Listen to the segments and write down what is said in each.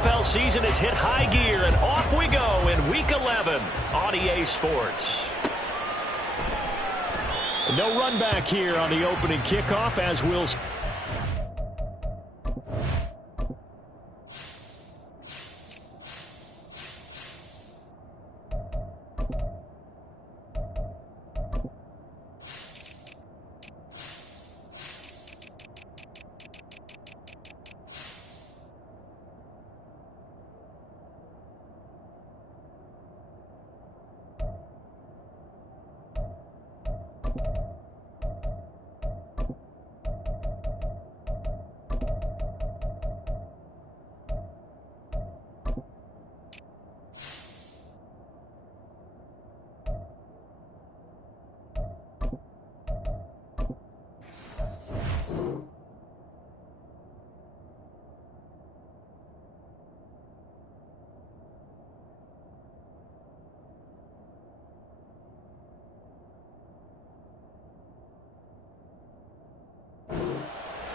NFL season has hit high gear, and off we go in Week 11 on EA Sports. No run back here on the opening kickoff as we'll...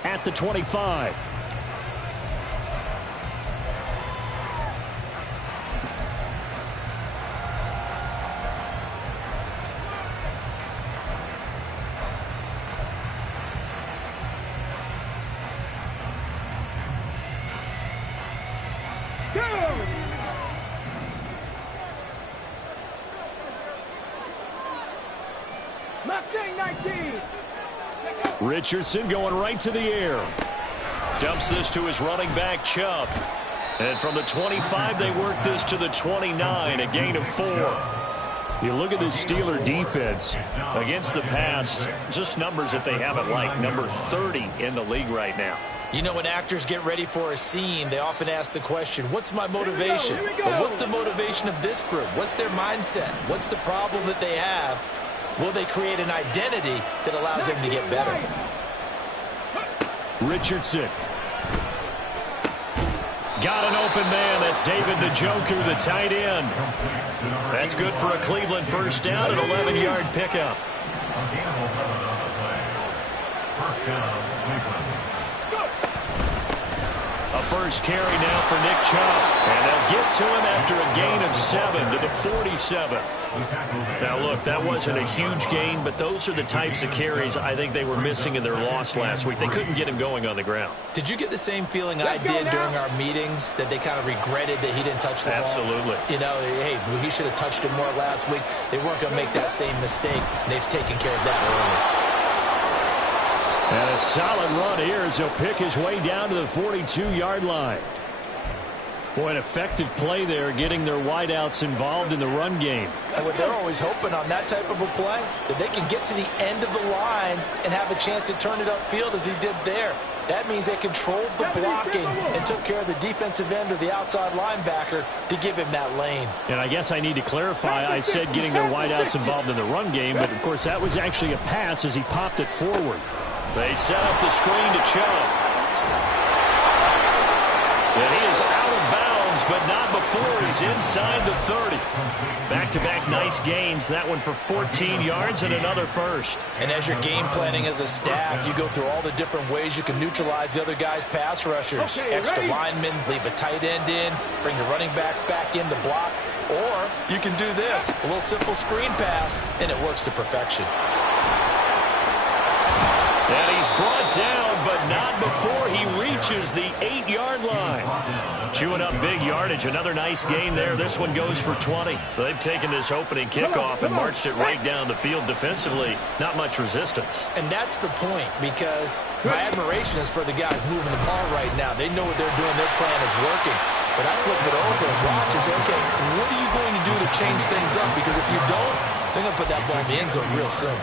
At the 25. Richardson going right to the air. Dumps this to his running back, Chubb. And from the 25, they work this to the 29, a gain of 4. You look at this Steeler defense against the pass, just numbers that they haven't liked. Number 30 in the league right now. You know, when actors get ready for a scene, they often ask the question, what's my motivation? But what's the motivation of this group? What's their mindset? What's the problem that they have? Will they create an identity that allows them to get better? Richardson. Got an open man. That's David Njoku, the tight end. That's good for a Cleveland first down, an 11-yard pickup. A first carry now for Nick Chubb. And they'll get to him after a gain of 7 to the 47. Now, look, that wasn't a huge gain, but those are the types of carries I think they were missing in their loss last week. They couldn't get him going on the ground. Did you get the same feeling I did during our meetings, that they kind of regretted that he didn't touch the ball? Absolutely. You know, hey, he should have touched it more last week. They weren't going to make that same mistake, and they've taken care of that early. And a solid run here as he'll pick his way down to the 42-yard line. Boy, an effective play there, getting their wideouts involved in the run game. And what they're always hoping on that type of a play, that they can get to the end of the line and have a chance to turn it upfield as he did there. That means they controlled the blocking and took care of the defensive end or the outside linebacker to give him that lane. And I guess I need to clarify, I said getting their wideouts involved in the run game, but of course that was actually a pass as he popped it forward. They set up the screen to Chubb. And he is out of bounds, but not before he's inside the 30. Back-to-back nice gains. That one for 14 yards and another first. And as you're game planning as a staff, you go through all the different ways you can neutralize the other guy's pass rushers. Extra linemen, leave a tight end in, bring the running backs back in to block. Or you can do this, a little simple screen pass, and it works to perfection. And he's brought down, but not before he reaches the 8-yard line. Chewing up big yardage. Another nice gain there. This one goes for 20. They've taken this opening kickoff and marched it right down the field defensively. Not much resistance. And that's the point, because my admiration is for the guys moving the ball right now. They know what they're doing. Their plan is working. But I flip it over and watch and say, okay, what are you going to do to change things up? Because if you don't, they're going to put that ball in the end zone real soon.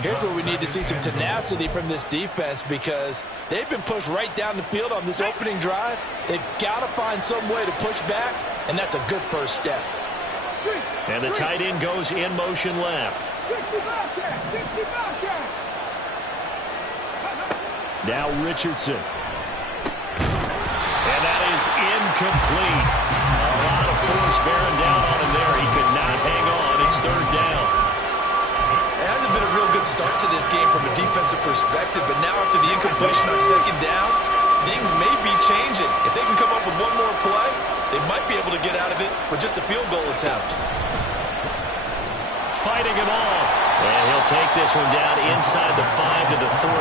Here's where we need to see some tenacity from this defense, because they've been pushed right down the field on this opening drive. They've got to find some way to push back, and that's a good first step. And the tight end goes in motion left. Now Richardson. And that is incomplete. A lot of force bearing down on him there. He could not hang on. It's third down. It hasn't been a real good start to this game from a defensive perspective, but now after the incompletion on second down, things may be changing. If they can come up with one more play, they might be able to get out of it with just a field goal attempt. Fighting him off. And he'll take this one down inside the 5 to the 3.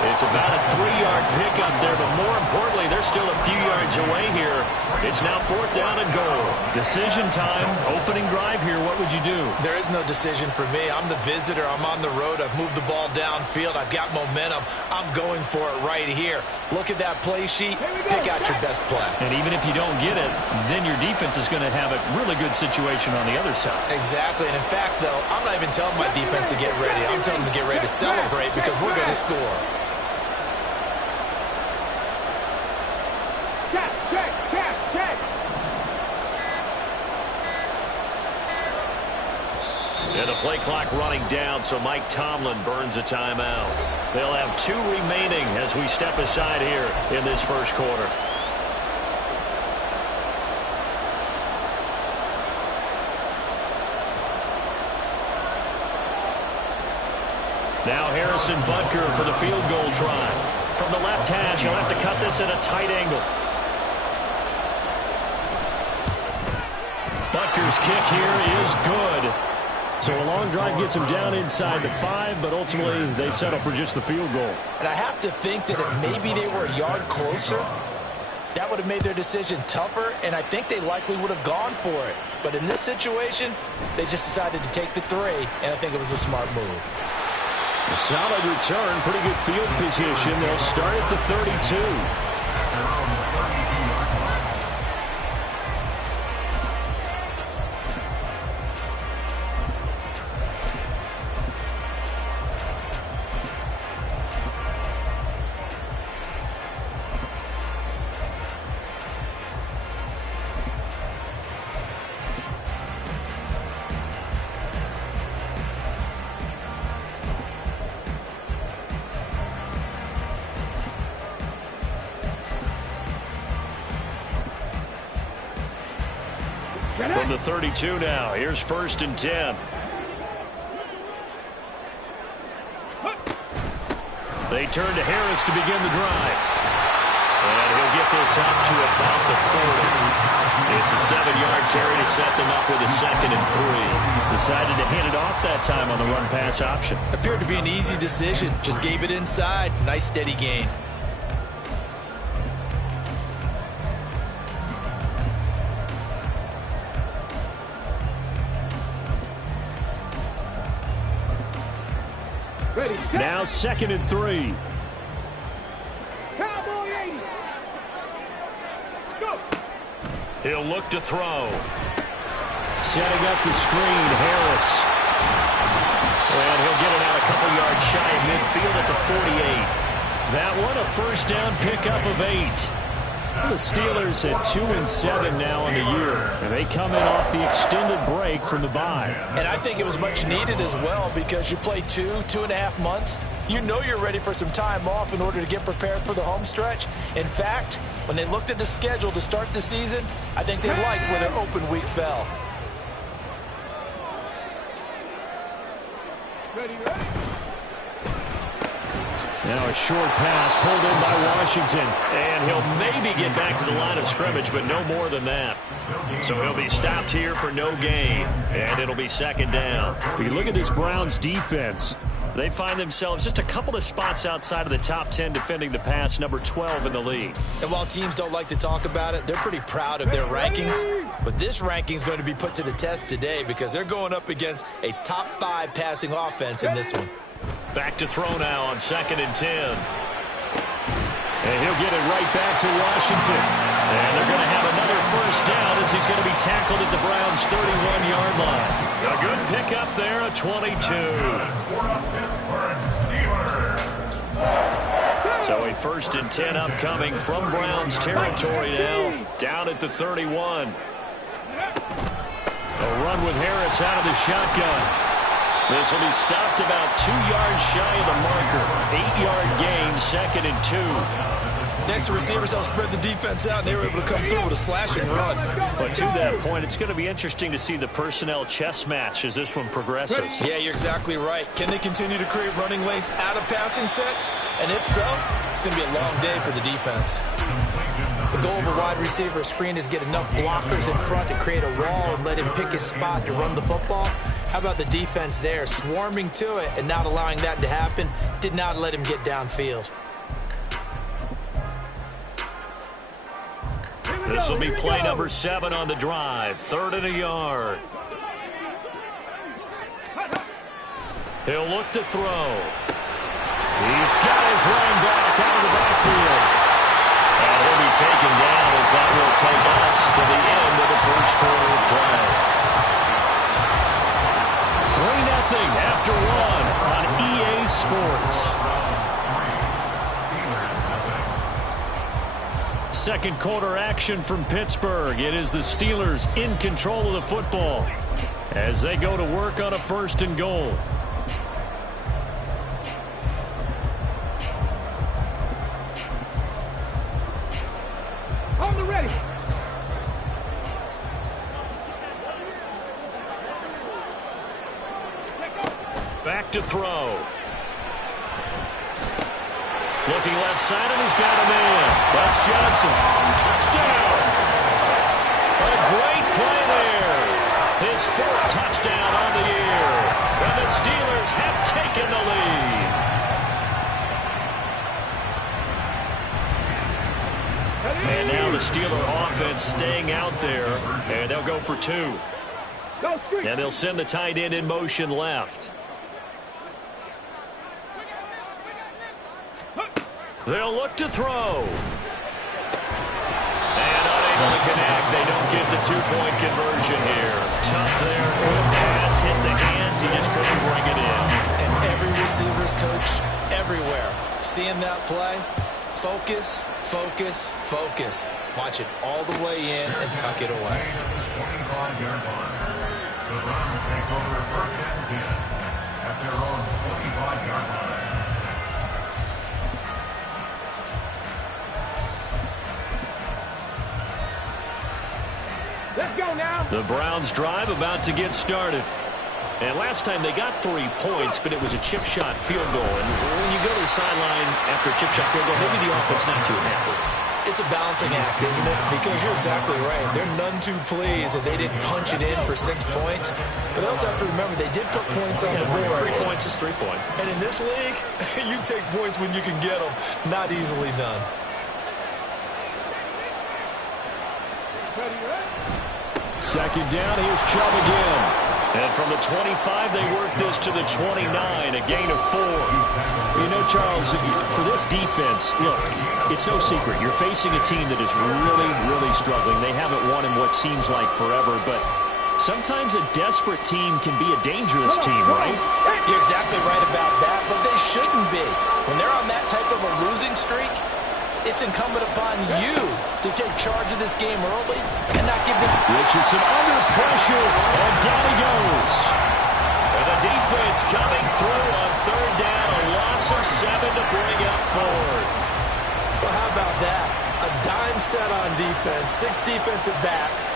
It's about a 3-yard pickup there, but more importantly, they're still a few yards away here. It's now 4th down and goal. Decision time, opening drive here. What would you do? There is no decision for me. I'm the visitor. I'm on the road. I've moved the ball downfield. I've got momentum. I'm going for it right here. Look at that play sheet. Pick out your best play. And even if you don't get it, then your defense is going to have a really good situation on the other side. Exactly. And in fact, though, I'm not even telling my defense to get ready. I'm telling them to get ready to celebrate because we're going to score. And the play clock running down, so Mike Tomlin burns a timeout. They'll have 2 remaining as we step aside here in this first quarter. Now Harrison Butker for the field goal try. From the left hash, he'll have to cut this at a tight angle. Butker's kick here is good. So a long drive gets him down inside the 5, but ultimately they settle for just the field goal. And I have to think that if maybe they were a yard closer, that would have made their decision tougher, and I think they likely would have gone for it. But in this situation, they just decided to take the 3, and I think it was a smart move. A solid return, pretty good field position. They'll start at the 32. From the 32 now, here's 1st and 10. They turn to Harris to begin the drive. And he'll get this up to about the 40. It's a 7-yard carry to set them up with a 2nd and 3. Decided to hand it off that time on the run-pass option. Appeared to be an easy decision. Just gave it inside. Nice steady gain. Now 2nd and 3. He'll look to throw. Setting up the screen, Harris. And he'll get it out a couple yards shy of midfield at the 48. That one a 1st down pickup of 8. The Steelers at 2-7 now in the year. And they come in off the extended break from the bye. And I think it was much needed as well because you play 2.5 months. You know you're ready for some time off in order to get prepared for the home stretch. In fact, when they looked at the schedule to start the season, I think they liked where their open week fell. Now a short pass pulled in by Washington. And he'll maybe get back to the line of scrimmage, but no more than that. So he'll be stopped here for no gain. And it'll be 2nd down. You look at this Browns defense. They find themselves just a couple of spots outside of the top 10 defending the pass, number 12 in the league. And while teams don't like to talk about it, they're pretty proud of their rankings. But this ranking is going to be put to the test today because they're going up against a top 5 passing offense in this one. Back to throw now on 2nd and 10. And he'll get it right back to Washington. And they're going to have another 1st down as he's going to be tackled at the Browns' 31-yard line. A good pickup there, a 22. So a 1st and 10 upcoming from Browns territory now. Down at the 31. A run with Harris out of the shotgun. This will be stopped about 2 yards shy of the marker. 8-yard gain, 2nd and 2. The extra receivers helped spread the defense out, and they were able to come through with a slashing run. But to that point, it's going to be interesting to see the personnel chess match as this one progresses. Yeah, you're exactly right. Can they continue to create running lanes out of passing sets? And if so, it's going to be a long day for the defense. The goal of a wide receiver screen is get enough blockers in front to create a wall and let him pick his spot to run the football. How about the defense there, swarming to it and not allowing that to happen? Did not let him get downfield. This will be play number 7 on the drive. 3rd and a yard. He'll look to throw. He's got his running back out of the backfield. And he'll be taken down as that will take us to the end of the first quarter of play. 3-0 after 1 on EA Sports. Second quarter action from Pittsburgh. It is the Steelers in control of the football as they go to work on a 1st and goal. On the ready. Back to throw. Looking left side, and he's got a man. That's Johnson. Touchdown. A great play there. His 4th touchdown on the year. And the Steelers have taken the lead. And now the Steeler offense staying out there. And they'll go for 2. And they'll send the tight end in motion left. They'll look to throw. And unable to connect. They don't get the 2-point conversion here. Tough there. Good pass. Hit the hands. He just couldn't bring it in. And every receiver's coach everywhere. Seeing that play, focus, focus, focus. Watch it all the way in and tuck it away. The Browns take over 1st and 10 at their own 25-yard line. Let's go now. The Browns drive about to get started. And last time they got 3 points, but it was a chip shot field goal. And when you go to the sideline after a chip shot field goal, maybe the offense not too happy. It's a balancing act, isn't it? Because you're exactly right. They're none too pleased that they didn't punch it in for 6 points. But they also have to remember they did put points on the board. 3 points is 3 points. And in this league, you take points when you can get them. Not easily done. Second down, here's Chubb again. And from the 25, they work this to the 29, a gain of 4. You know, Charles, for this defense, look, it's no secret. You're facing a team that is really, really struggling. They haven't won in what seems like forever, but sometimes a desperate team can be a dangerous team, right? You're exactly right about that, but they shouldn't be. When they're on that type of a losing streak, it's incumbent upon you to take charge of this game early and not give them... Richardson under pressure, and down he goes. And the defense coming through on 3rd down, a loss of 7 to bring up 4th. Well, how about that? A dime set on defense, 6 defensive backs.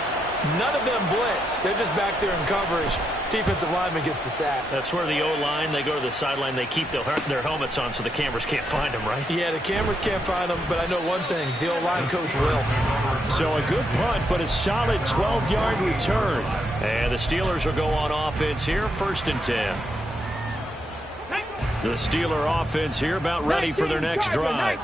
None of them blitz. They're just back there in coverage. Defensive lineman gets the sack. That's where the O-line, they go to the sideline, they keep their helmets on so the cameras can't find them, right? Yeah, the cameras can't find them, but I know one thing. The O-line coach will. So a good punt, but a solid 12-yard return. And the Steelers will go on offense here, 1st and 10. The Steeler offense here about ready for their next drive.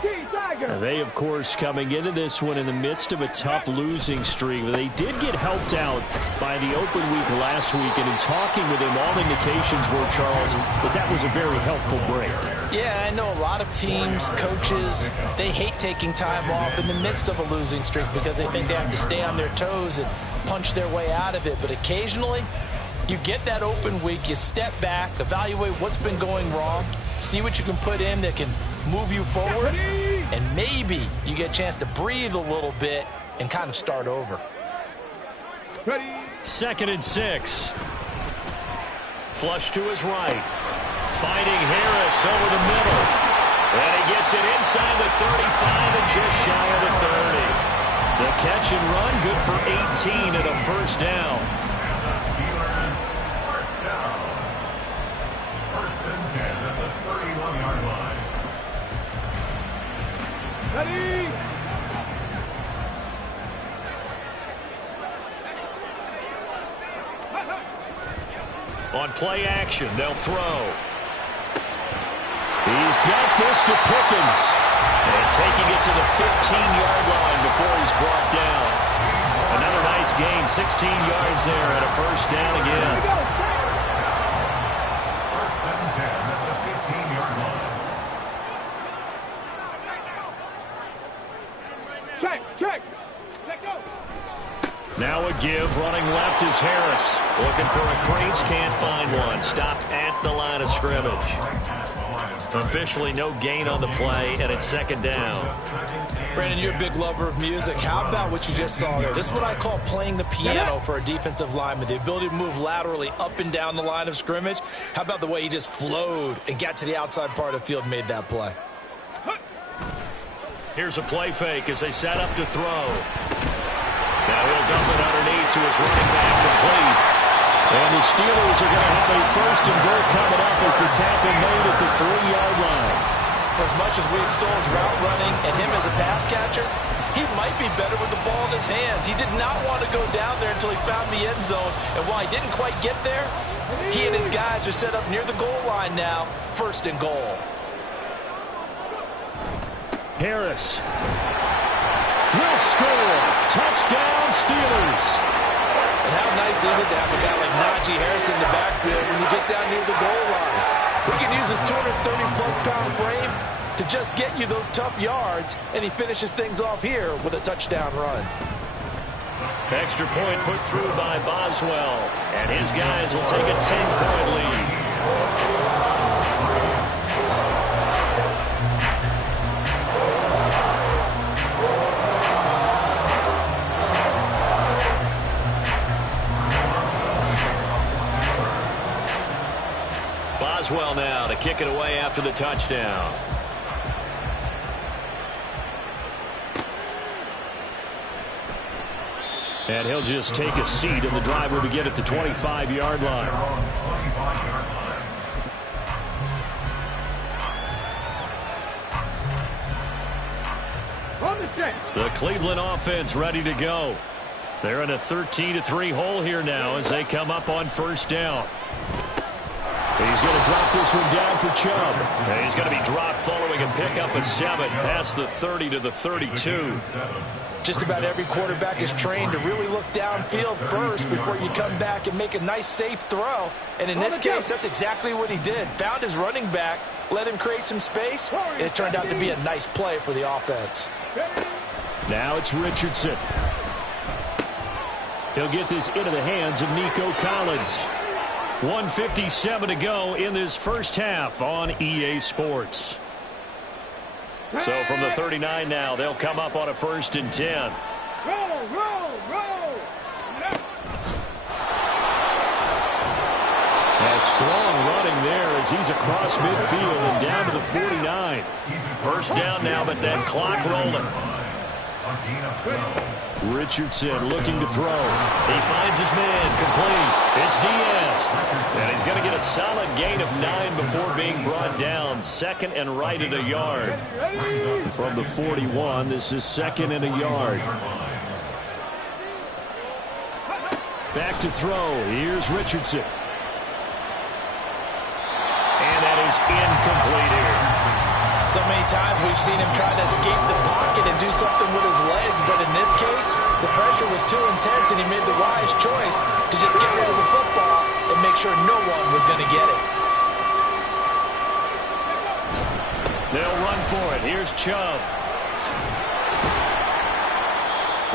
They, of course, coming into this one in the midst of a tough losing streak. They did get helped out by the open week last week, and in talking with him, all indications were, Charles, that was a very helpful break. Yeah, I know a lot of teams, coaches, they hate taking time off in the midst of a losing streak because they think they have to stay on their toes and punch their way out of it. But occasionally, you get that open week, you step back, evaluate what's been going wrong, see what you can put in that can move you forward, and maybe you get a chance to breathe a little bit and kind of start over. 2nd and 6. Flush to his right. Finding Harris over the middle. And he gets Gets it inside the 35 and just shy of the 30. The catch and run, good for 18 and a first down. Steelers first down. First and 10 at the 31-yard line. Ready? On play action, they'll throw. He's got this to Pickens. And taking it to the 15-yard line before he's brought down. Another nice gain, 16 yards there and a first down again. First and 10 at the 15-yard line. Check. Let go. Now a give, running left is Harris. Looking for a crease, can't find one. Stopped at the line of scrimmage. Officially no gain on the play, and it's second down. Brandon, you're a big lover of music. How about what you just saw there? This is what I call playing the piano for a defensive lineman. The ability to move laterally up and down the line of scrimmage. How about the way he just flowed and got to the outside part of the field and made that play? Here's a play fake as they set up to throw. Now he'll dump it underneath to his running back, complete. And the Steelers are going to have a first and goal coming up as the tackle made at the 3-yard line. For as much as we extol his route running and him as a pass catcher, he might be better with the ball in his hands. He did not want to go down there until he found the end zone. And while he didn't quite get there, he and his guys are set up near the goal line now. First and goal. Harris will score. Touchdown, Steelers. And how nice is it to have a guy like Najee Harris in the backfield when you get down near the goal line? He can use his 230-plus pound frame to just get you those tough yards, and he finishes things off here with a touchdown run. Extra point put through by Boswell, and his guys will take a 10-point lead. Boswell now to kick it away after the touchdown. And he'll just take a seat, and the driver to get at the 25-yard line. The Cleveland offense ready to go. They're in a 13-3 hole here now as they come up on first down. He's going to drop this one down for Chubb. And he's going to be dropped following a pickup of 7 past the 30 to the 32. Just about every quarterback is trained to really look downfield first before you come back and make a nice, safe throw. And in this case, that's exactly what he did. Found his running back, let him create some space, and it turned out to be a nice play for the offense. Now it's Richardson. He'll get this into the hands of Nico Collins. 1:57 to go in this first half on EA Sports. So from the 39 now, they'll come up on a 1st and 10. Roll. A strong running there as he's across midfield and down to the 49. First down now, but that clock rolling. Richardson looking to throw. He finds his man, complete. It's Diaz. And he's going to get a solid gain of 9 before being brought down. 2nd and right at a yard. From the 41, this is 2nd and a yard. Back to throw. Here's Richardson. And that is incomplete here. So many times we've seen him try to escape the pocket and do something with his legs, but in this case, the pressure was too intense and he made the wise choice to just get rid of the football and make sure no one was going to get it. They'll run for it. Here's Chubb.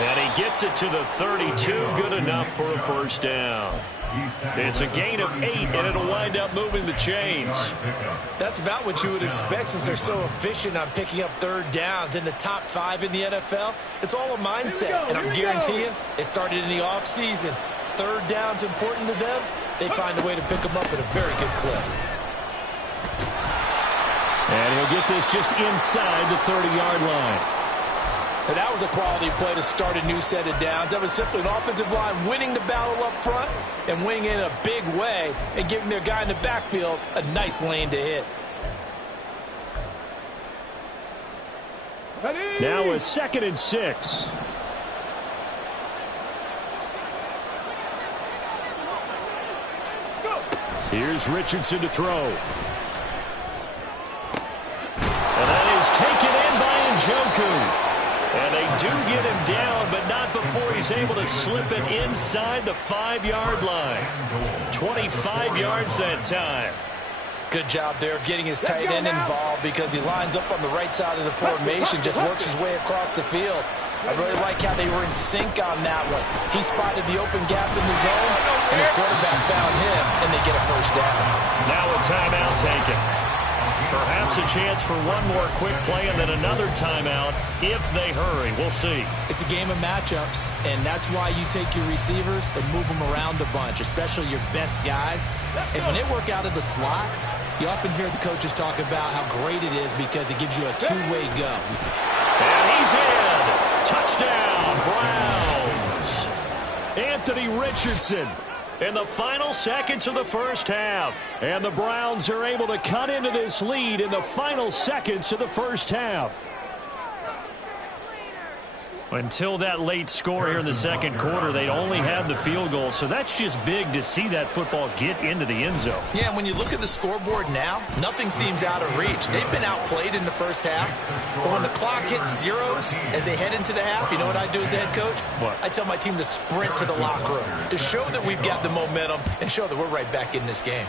And he gets it to the 32. Good enough for a first down. It's a gain of 8, and it'll wind up moving the chains. That's about what you would expect since they're so efficient on picking up 3rd downs in the top 5 in the NFL. It's all a mindset, and I guarantee you it started in the offseason. 3rd down's important to them. They find a way to pick them up at a very good clip. And he'll get this just inside the 30-yard line. And that was a quality play to start a new set of downs. That was simply an offensive line winning the battle up front and winning in a big way and giving their guy in the backfield a nice lane to hit. Now a 2nd and 6. Here's Richardson to throw. And that is taken in by Njoku. And they do get him down, but not before he's able to slip it inside the 5-yard line. 25 yards that time. Good job there of getting his tight end involved because he lines up on the right side of the formation, just works his way across the field. I really like how they were in sync on that one. He spotted the open gap in the zone, and his quarterback found him, and they get a first down. Now a timeout taken. Perhaps a chance for one more quick play and then another timeout if they hurry. We'll see. It's a game of matchups, and that's why you take your receivers and move them around a bunch, especially your best guys. And when they work out of the slot, you often hear the coaches talk about how great it is because it gives you a two-way go. And he's in. Touchdown, Browns. Anthony Richardson in the final seconds of the first half. And the Browns are able to cut into this lead in the final seconds of the first half. Until that late score here in the second quarter, they only had the field goal. So that's just big to see that football get into the end zone. Yeah, and when you look at the scoreboard now, nothing seems out of reach. They've been outplayed in the first half. But when the clock hits zeros as they head into the half, you know what I do as head coach? What? I tell my team to sprint to the locker room to show that we've got the momentum and show that we're right back in this game.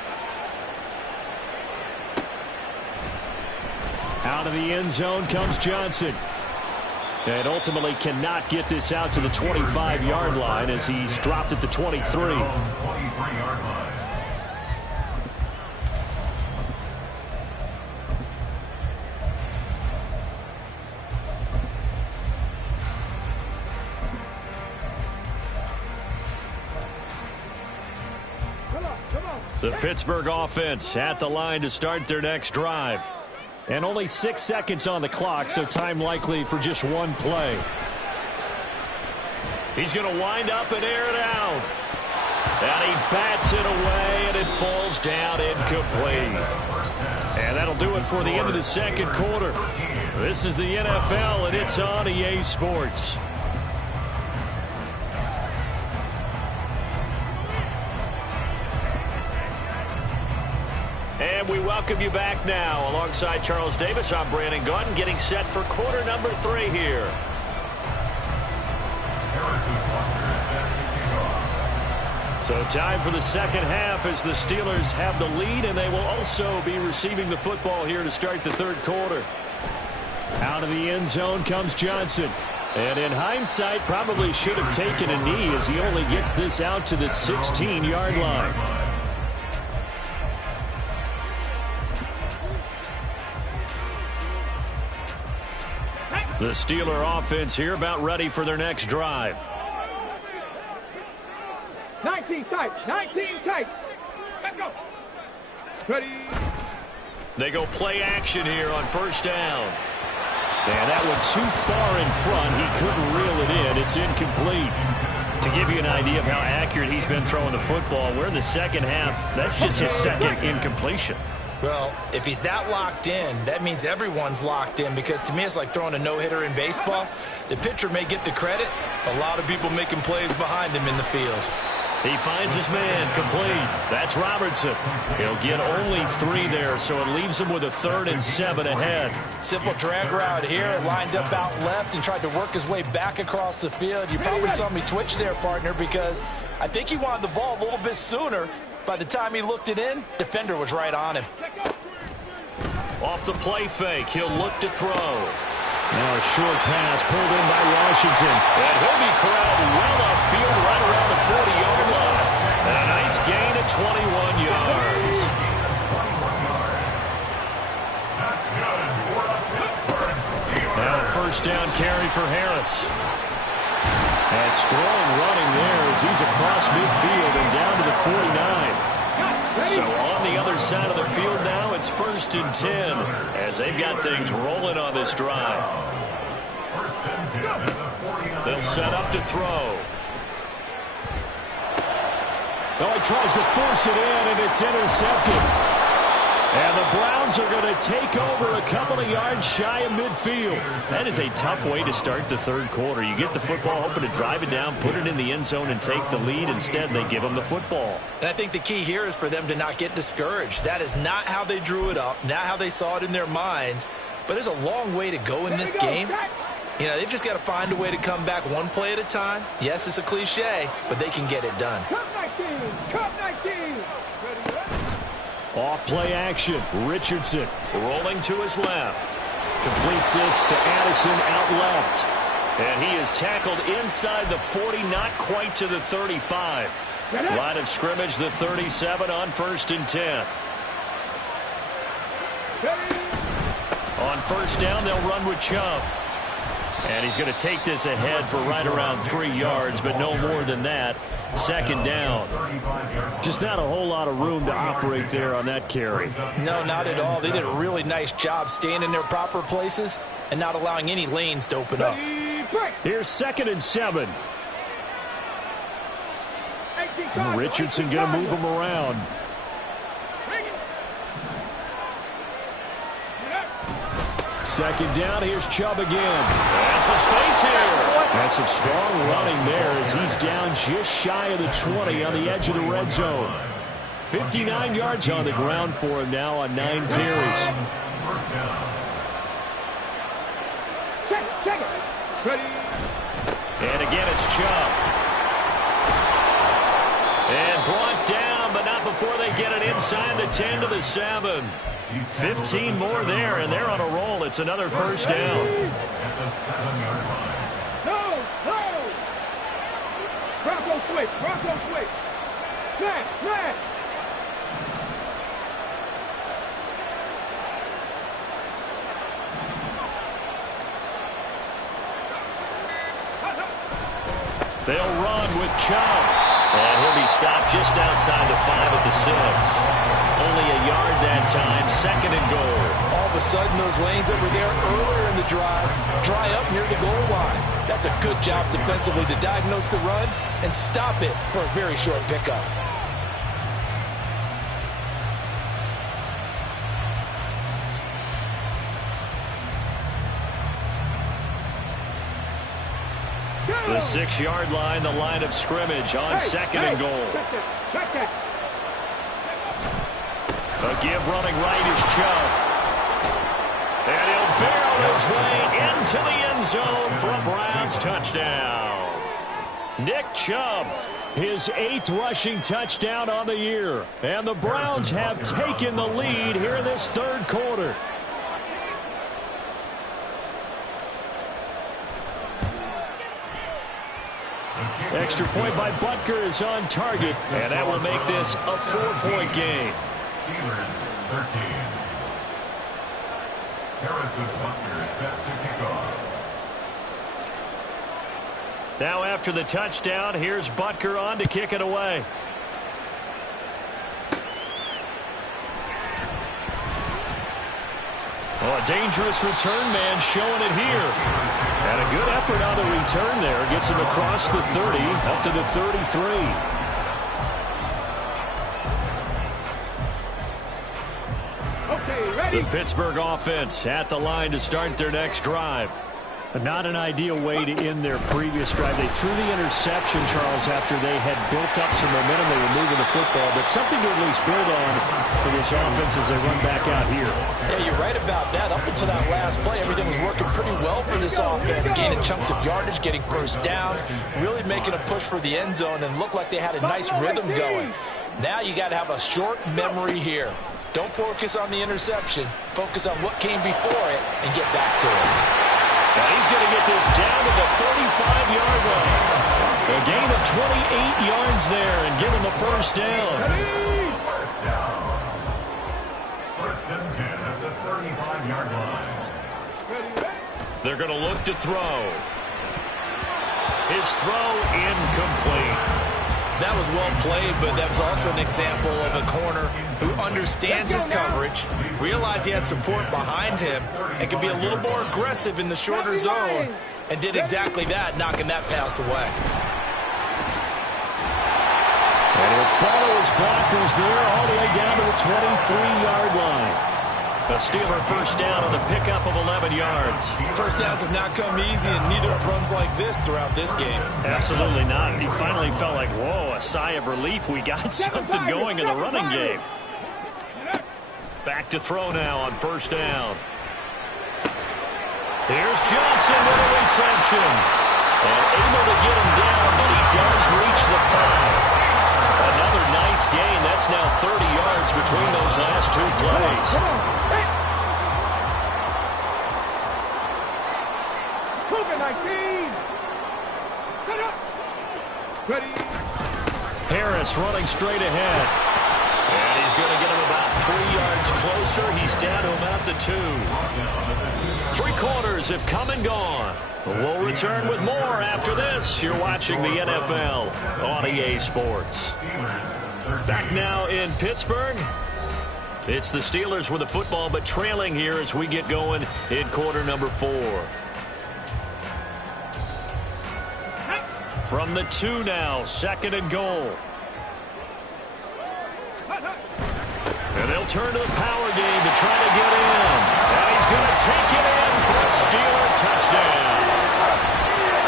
Out of the end zone comes Johnson. And ultimately cannot get this out to the 25-yard line as he's dropped at the 23. 23-yard line. The Pittsburgh offense at the line to start their next drive. And only 6 seconds on the clock, so time likely for just one play. He's going to wind up and air it out. And he bats it away, and it falls down incomplete. And that'll do it for the end of the second quarter. This is the NFL, and it's on EA Sports. And we welcome you back now. Alongside Charles Davis, I'm Brandon Gunn, getting set for quarter number 3 here. So time for the second half as the Steelers have the lead, and they will also be receiving the football here to start the third quarter. Out of the end zone comes Johnson. And in hindsight, probably should have taken a knee as he only gets this out to the 16-yard line. The Steeler offense here about ready for their next drive. 19 tight. 19 tight. Let's go. Ready. They go play action here on first down. And that one too far in front. He couldn't reel it in. It's incomplete. To give you an idea of how accurate he's been throwing the football, we're in the second half. That's just his second incompletion. Well, if he's that locked in, that means everyone's locked in because to me it's like throwing a no-hitter in baseball. The pitcher may get the credit. A lot of people making plays behind him in the field. He finds his man complete. That's Robertson. He'll get only 3 there, so it leaves him with a 3rd and 7 ahead. Simple drag route here, lined up out left and tried to work his way back across the field. You probably saw me twitch there, partner, because I think he wanted the ball a little bit sooner. By the time he looked it in, defender was right on him. Off the play fake, he'll look to throw. Now a short pass pulled in by Washington. And he'll be corralled well upfield right around the 40-yard line. And a nice gain of 21 yards. Now a first down carry for Harris. And strong running there as he's across midfield and down to the 49. So on the other side of the field now, it's 1st and 10 as they've got things rolling on this drive. They'll set up to throw. Oh, he tries to force it in, and it's intercepted. And the Browns are going to take over a couple of yards shy of midfield. That is a tough way to start the third quarter. You get the football, hoping to drive it down, put it in the end zone, and take the lead. Instead, they give them the football. And I think the key here is for them to not get discouraged. That is not how they drew it up, not how they saw it in their minds. But there's a long way to go in this game. You know, they've just got to find a way to come back one play at a time. Yes, it's a cliche, but they can get it done. Come 19. Come 19. Off play action. Richardson Rolling to his left. completes this to Addison out left. And he is tackled inside the 40, not quite to the 35. Line of scrimmage, the 37 on 1st and 10. On 1st down, they'll run with Chubb. And he's going to take this ahead for right around 3 yards, but no more than that. 2nd down. Just not a whole lot of room to operate there on that carry. No, not at all. They did a really nice job staying in their proper places and not allowing any lanes to open up. Here's 2nd and 7. Richardson going to move him around. Second down, here's Chubb again. That's some space here. And some strong running there as he's down just shy of the 20 on the edge of the red zone. 59 yards on the ground for him now on 9 carries. Check it. Ready. And again, it's Chubb. And brought down, but not before they get it inside the 10 to the 7. 15 more there, and they're on a roll. It's another 1st down. No. Bronco switch. Smash. They'll run with Chubb. And he'll be stopped just outside the 5 at the 6. Only a yard that time, 2nd and goal. All of a sudden, those lanes that were there earlier in the drive dry up near the goal line. That's a good job defensively to diagnose the run and stop it for a very short pickup. The 6-yard line, the line of scrimmage on 2nd and goal. Check it. A give running right is Chubb. And he'll barrel his way into the end zone for a Browns touchdown. Nick Chubb. His 8th rushing touchdown on the year. And the Browns have taken the lead here in this 3rd quarter. Extra point by Butker is on target, and that will make this a 4-point game. Steelers 13. Harrison Butker set to kick off. Now after the touchdown, here's Butker on to kick it away. Oh, a dangerous return man showing it here. And a good effort on the return there. Gets him across the 30, up to the 33. Okay, ready. The Pittsburgh offense at the line to start their next drive. Not an ideal way to end their previous drive. They threw the interception, Charles, after they had built up some momentum. They were moving the football, but something to at least build on for this offense as they run back out here. Yeah, you're right about that. Up until that last play, everything was working pretty well for this offense, gaining chunks of yardage, getting first downs, really making a push for the end zone, and looked like they had a nice rhythm going. Now you got to have a short memory here. Don't focus on the interception. Focus on what came before it and get back to it. Now he's going to get this down to the 35-yard line. A gain of 28 yards there and give him the first down. First down. 1st and 10 at the 35-yard line. They're going to look to throw. His throw incomplete. That was well played, but that was also an example of a corner who understands his coverage, realized he had support behind him, and could be a little more aggressive in the shorter zone, and did exactly that, knocking that pass away. And he'll follow his blockers there all the way down to the 23-yard line. The Steeler first down on the pickup of 11 yards. First downs have not come easy, and neither have runs like this throughout this game. Absolutely not. He finally felt like, whoa, a sigh of relief. We got something going in the running game. Back to throw now on first down. Here's Johnson with a reception. And able to get him down, but he does reach the 5. Another nice gain. That's now 30 yards between those last two plays. Harris running straight ahead. And he's going to get him about 3 yards closer. He's down to about the 2. 3 quarters have come and gone. We'll return with more after this. You're watching the NFL on EA Sports. Back now in Pittsburgh. It's the Steelers with the football, but trailing here as we get going in quarter number 4. From the 2 now, 2nd and goal. And they'll turn to the power game to try to get in. And he's going to take it in for a Steeler touchdown.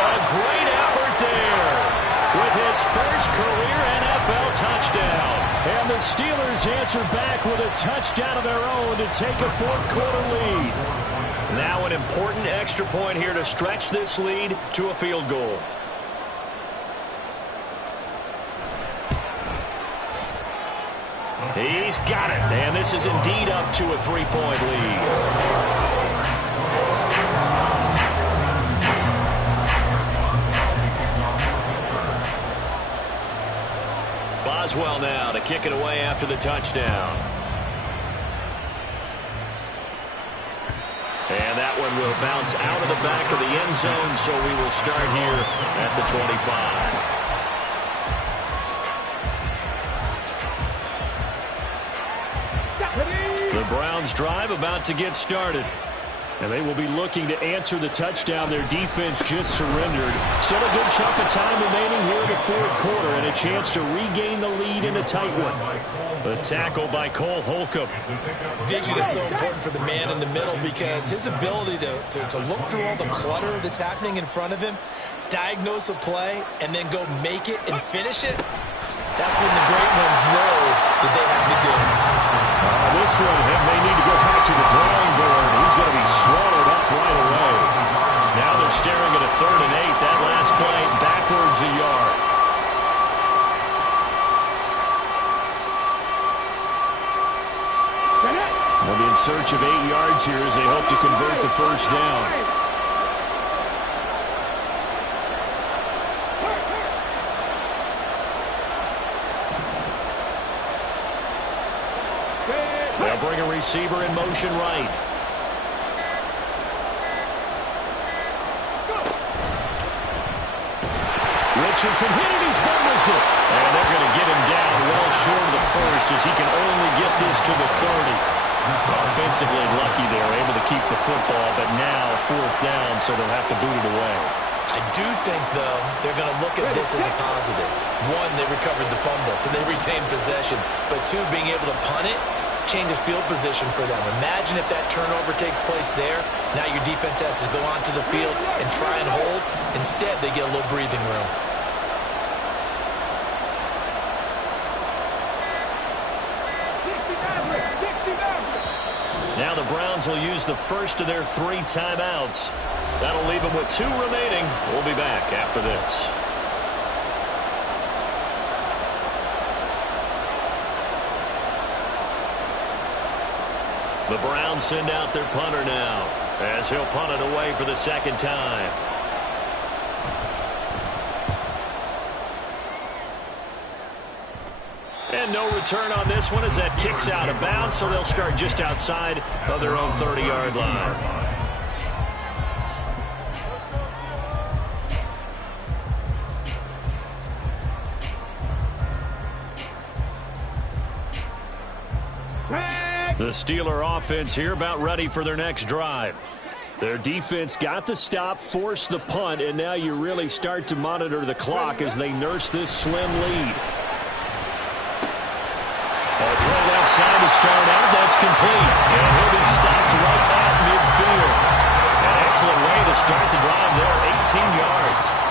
A great effort there with his first career NFL touchdown. And the Steelers answer back with a touchdown of their own to take a fourth-quarter lead. Now an important extra point here to stretch this lead to a field goal. He's got it, and this is indeed up to a 3-point lead. Boswell now to kick it away after the touchdown. And that one will bounce out of the back of the end zone, so we will start here at the 25. The Browns drive about to get started. And they will be looking to answer the touchdown their defense just surrendered. Still a good chunk of time remaining here in the fourth quarter and a chance to regain the lead in a tight one. The tackle by Cole Holcomb. Vision is so important for the man in the middle because his ability to look through all the clutter that's happening in front of him, diagnose a play, and then go make it and finish it, that's when the great ones know that they have the goods. This one, they may need to go back to the drawing board. He's going to be swallowed up right away. Now they're staring at a 3rd and 8. That last play backwards a yard. They'll be in search of 8 yards here as they hope to convert the first down. They'll bring a receiver in motion right. Richardson hit it, he fumbles it. And they're going to get him down well short of the first as he can only get this to the 30. Offensively lucky they were able to keep the football, but now 4th down, so they'll have to boot it away. I do think, though, they're going to look at this as a positive. 1, they recovered the fumble, so they retained possession. But 2, being able to punt it, changes field position for them. Imagine if that turnover takes place there. Now your defense has to go onto the field and try and hold. Instead, they get a little breathing room. Now the Browns will use the first of their 3 timeouts. That'll leave them with 2 remaining. We'll be back after this. The Browns send out their punter now as he'll punt it away for the 2nd time. And no return on this one as that kicks out of bounds, so they'll start just outside of their own 30-yard line. The Steeler offense here about ready for their next drive. Their defense got the stop, forced the punt, and now you really start to monitor the clock as they nurse this slim lead. A throw left side to start out. That's complete. And he'll be stopped right at midfield. An excellent way to start the drive there, 18 yards.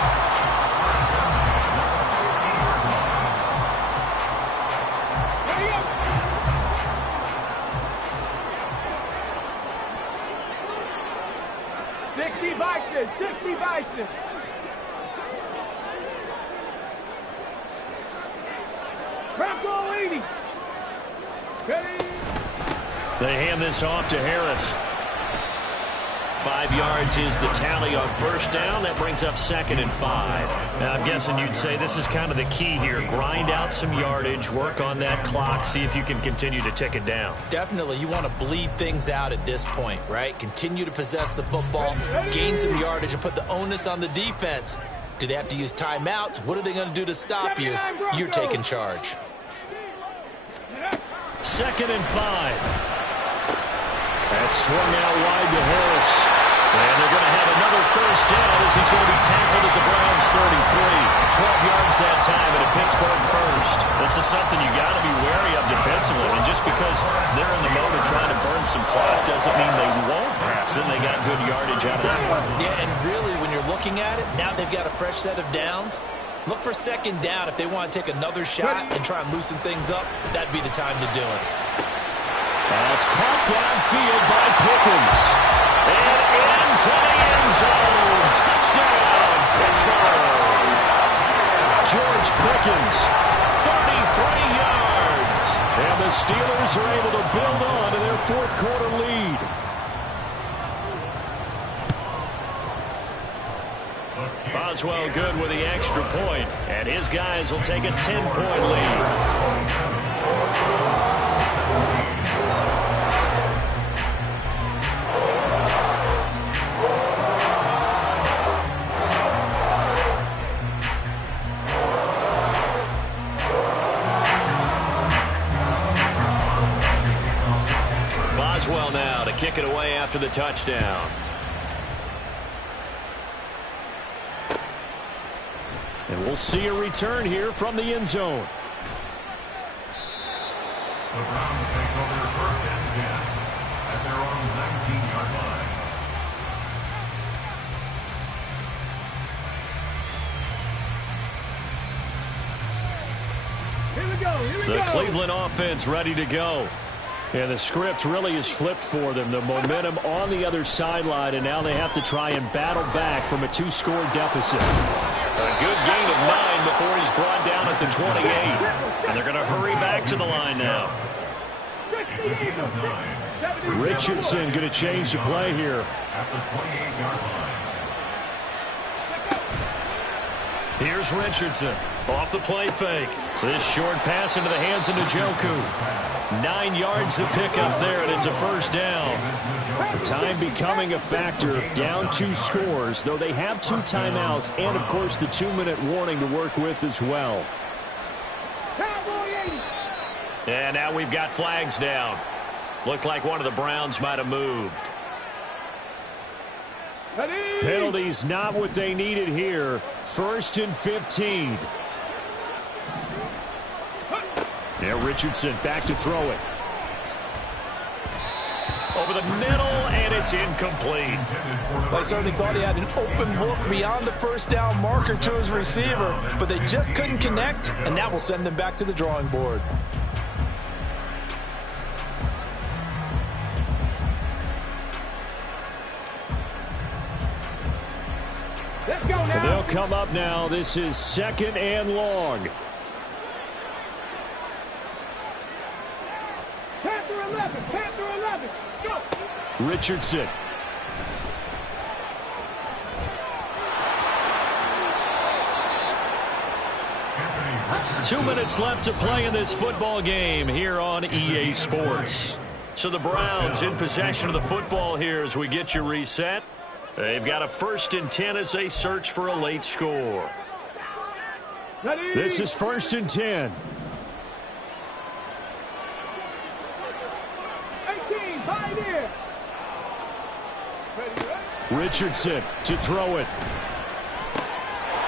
Bison, 60 Bison. Bronco 80. Ready. They hand this off to Harris. 5 yards is the tally on first down. That brings up 2nd and 5. Now, I'm guessing you'd say this is kind of the key here. Grind out some yardage, work on that clock, see if you can continue to tick it down. Definitely, you want to bleed things out at this point, right? Continue to possess the football, gain some yardage, and put the onus on the defense. Do they have to use timeouts? What are they going to do to stop you? You're taking charge. 2nd and 5. That's swung out wide to Harris. And they're going to have another first down as he's going to be tackled at the Browns 33. 12 yards that time at a Pittsburgh first. This is something you got to be wary of defensively. And just because they're in the mode of trying to burn some clock doesn't mean they won't pass it. They got good yardage out of that one. Yeah, and really when you're looking at it, now they've got a fresh set of downs. Look for 2nd down. If they want to take another shot and try and loosen things up, that'd be the time to do it. It's caught downfield by Pickens. And into the end zone. Touchdown, Pittsburgh. George Pickens, 33 yards. And the Steelers are able to build on to their 4th quarter lead. Boswell good with the extra point, and his guys will take a 10-point lead. Boswell now to kick it away after the touchdown. And we'll see a return here from the end zone. The Browns take over 1st and 10 at their own 19-yard line. Here we go, here we The go. Cleveland offense ready to go. And the script really is flipped for them. The momentum on the other sideline, and now they have to try and battle back from a 2-score deficit. A good gain of 9 before he's brought down at the 28. And they're going to hurry back to the line now. Richardson going to change the play here. At the 28-yard line. Here's Richardson off the play fake. This short pass into the hands of Njoku. 9 yards to pick up there, and it's a first down. Time becoming a factor, down 2 scores, though they have 2 timeouts and, of course, the 2-minute warning to work with as well. And now we've got flags down. Looked like one of the Browns might have moved. Penalties not what they needed here. 1st and 15. Now Richardson back to throw it. Over the middle, and it's incomplete. I certainly thought he had an open look beyond the first down marker to his receiver, but they just couldn't connect, and that will send them back to the drawing board. Let's go now. They'll come up now. This is 2nd and long. Panther 11, Panther 11. Go. Richardson. Anthony 2 minutes left to play in this football game here on EA Sports. So the Browns in possession of the football here as we get you reset. They've got a 1st and 10 as they search for a late score. Ready. This is 1st and 10. Richardson to throw it.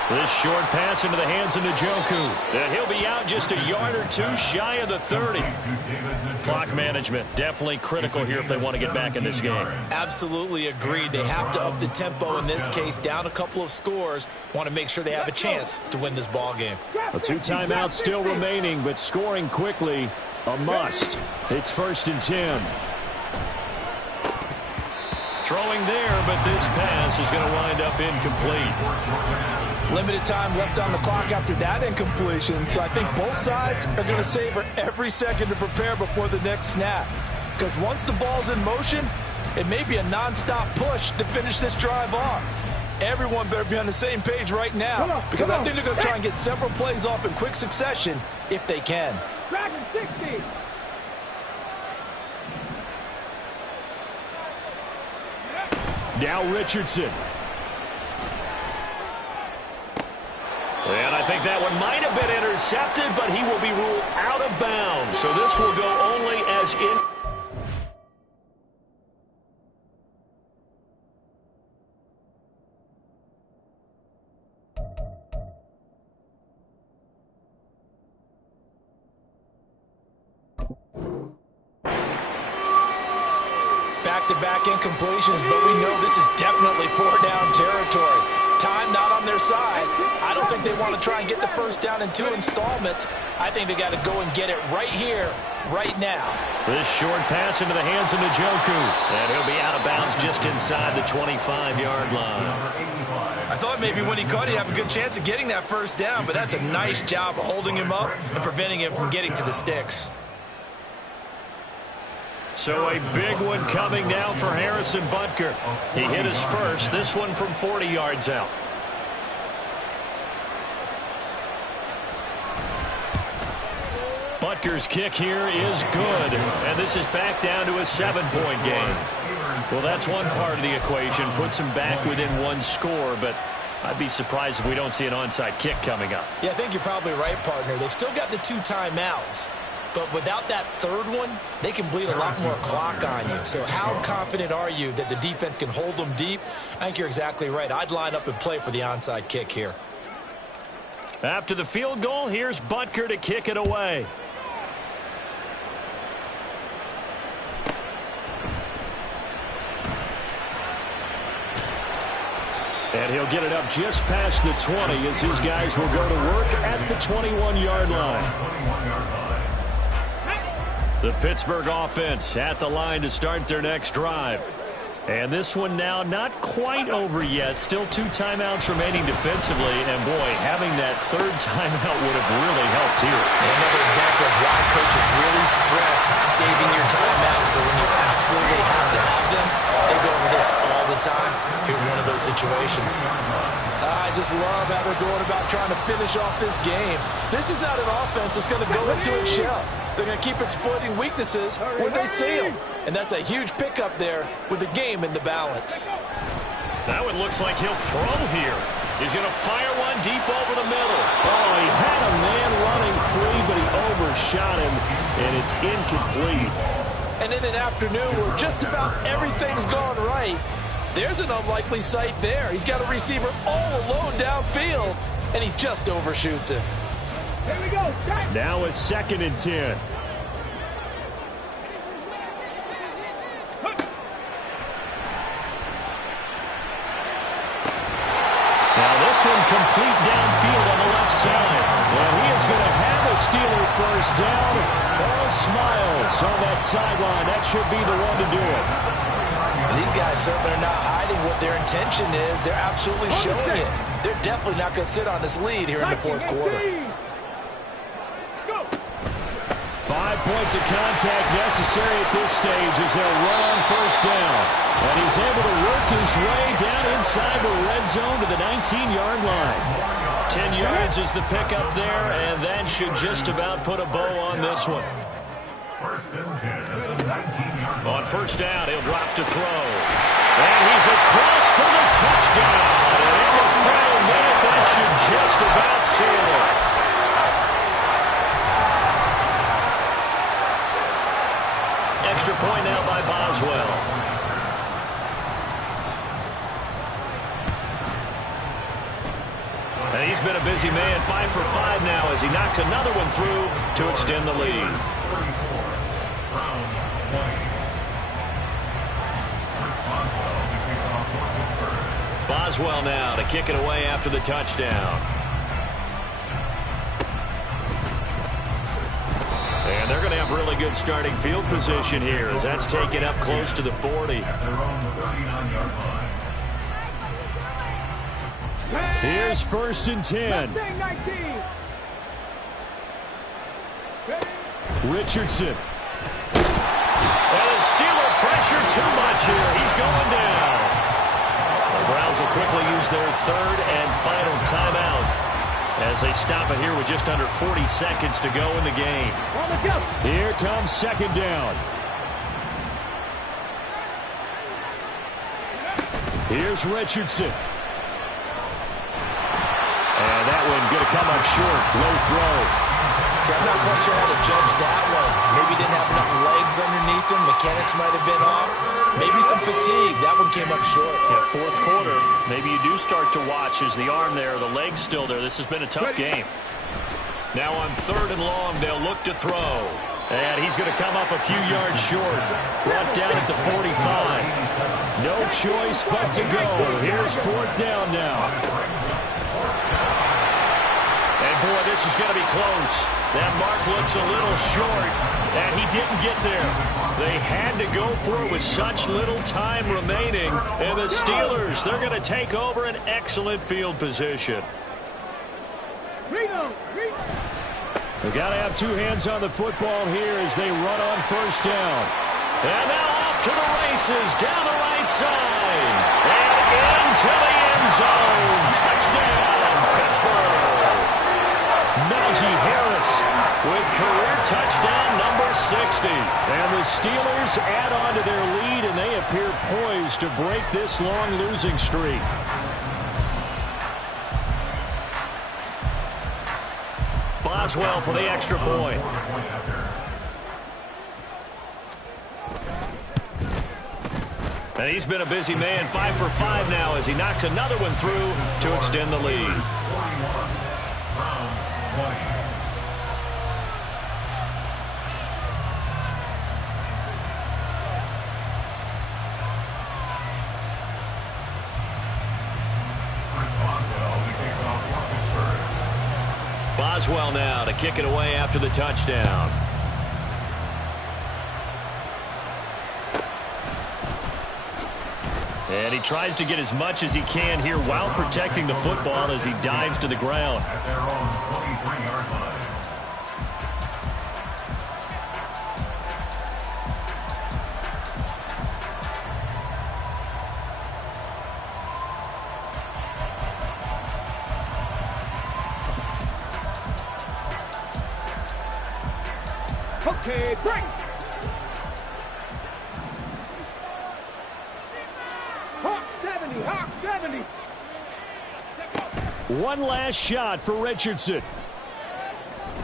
This short pass into the hands of Njoku. And he'll be out just a yard or two shy of the 30. Clock management definitely critical here if they want to get back in this game. Absolutely agreed. They have to up the tempo in this case, down a couple of scores. Want to make sure they have a chance to win this ball game. A 2 timeouts still remaining, but scoring quickly, a must. It's 1st and 10. Throwing there, but this pass is going to wind up incomplete. Limited time left on the clock after that incompletion, so I think both sides are going to savor every second to prepare before the next snap. Because once the ball's in motion, it may be a non-stop push to finish this drive off. Everyone better be on the same page right now, because I think they're going to try and get several plays off in quick succession if they can. Dragon 60. Now Richardson. And I think that one might have been intercepted, but he will be ruled out of bounds. So this will go only as in. Back-to-back incompletions, but we know this is definitely 4-down territory. Time not on their side. I don't think they want to try and get the first down in 2 installments. I think they got to go and get it right here, right now. This short pass into the hands of Njoku. And he'll be out of bounds just inside the 25-yard line. I thought maybe when he caught it, he'd have a good chance of getting that first down, but that's a nice job of holding him up and preventing him from getting to the sticks. So a big one coming now for Harrison Butker. He hit his first, this one from 40 yards out. Butker's kick here is good, and this is back down to a 7-point game. Well, that's one part of the equation, puts him back within 1 score, but I'd be surprised if we don't see an onside kick coming up. Yeah, I think you're probably right, partner. They've still got the 2 timeouts. But without that third one, they can bleed a lot more clock on you. So how confident are you that the defense can hold them deep? I think you're exactly right. I'd line up and play for the onside kick here. After the field goal, here's Butker to kick it away. And he'll get it up just past the 20 as his guys will go to work at the 21-yard line. The Pittsburgh offense at the line to start their next drive. And this one now not quite over yet. Still 2 timeouts remaining defensively. And, boy, having that third timeout would have really helped here. Another example of why coaches really stress saving your timeouts for when you absolutely have to have them. They go over this all the time. Here's one of those situations. I just love how they're going about trying to finish off this game. This is not an offense that's going to go into its shell. They're going to keep exploiting weaknesses when they see them. And that's a huge pickup there with the game in the balance. That one looks like he'll throw here. He's going to fire one deep over the middle. Oh, he had a man running free, but he overshot him, and it's incomplete. And in an afternoon where just about everything's gone right, there's an unlikely sight there. He's got a receiver all alone downfield, and he just overshoots him. Here we go. Now a 2nd and 10. Now this one complete downfield on the left side. And he is going to have a Steeler first down. All smiles on that sideline. That should be the one to do it. And these guys certainly are not hiding what their intention is. They're absolutely showing it. They're definitely not going to sit on this lead here in the 4th quarter. 5 points of contact necessary at this stage as they'll run on first down. And he's able to work his way down inside the red zone to the 19-yard line. 10 yards is the pickup there, and that should just about put a bow on this one. On first down, he'll drop to throw. And he's across for the touchdown. And in the final minute, that should just about seal it. Extra point now by Boswell. he's been a busy man, 5 for 5 now as he knocks another one through to extend the lead. Boswell now to kick it away after the touchdown. And they're going to have really good starting field position here as that's taken up close to the 40. Here's 1st and 10. Richardson. And the Steeler pressure too much here. He's going down. The Browns will quickly use their 3rd and final timeout as they stop it here with just under 40 seconds to go in the game. Here comes 2nd down. Here's Richardson. And that one going to come up short. Low throw. I'm not quite sure how to judge that one. Maybe didn't have enough legs underneath him. Mechanics might have been off. Maybe some fatigue. That one came up short. Yeah, 4th quarter. Maybe you do start to watch. Is the arm there, the leg's still there? This has been a tough game. Now on 3rd and long, they'll look to throw. And he's going to come up a few yards short. Brought down at the 45. No choice but to go. Here's 4th down now. And boy, this is going to be close. That mark looks a little short, and he didn't get there. They had to go for it with such little time remaining. And the Steelers, they're going to take over an excellent field position. They've got to have 2 hands on the football here as they run on 1st down. And now off to the races, down the right side. And into the end zone. Touchdown, Pittsburgh. Najee Harris with career touchdown number 60. And the Steelers add on to their lead, and they appear poised to break this long losing streak. Boswell for the extra point. And he's been a busy man, 5 for 5 now as he knocks another one through to extend the lead. Boswell now to kick it away after the touchdown. And he tries to get as much as he can here while protecting the football as he dives to the ground. At their own 23-yard line. Okay, break. Hawk 70, Hawk 70. One last shot for Richardson.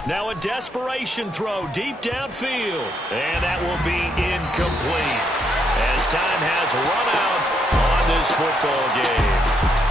Now a desperation throw deep downfield. And that will be incomplete as time has run out on this football game.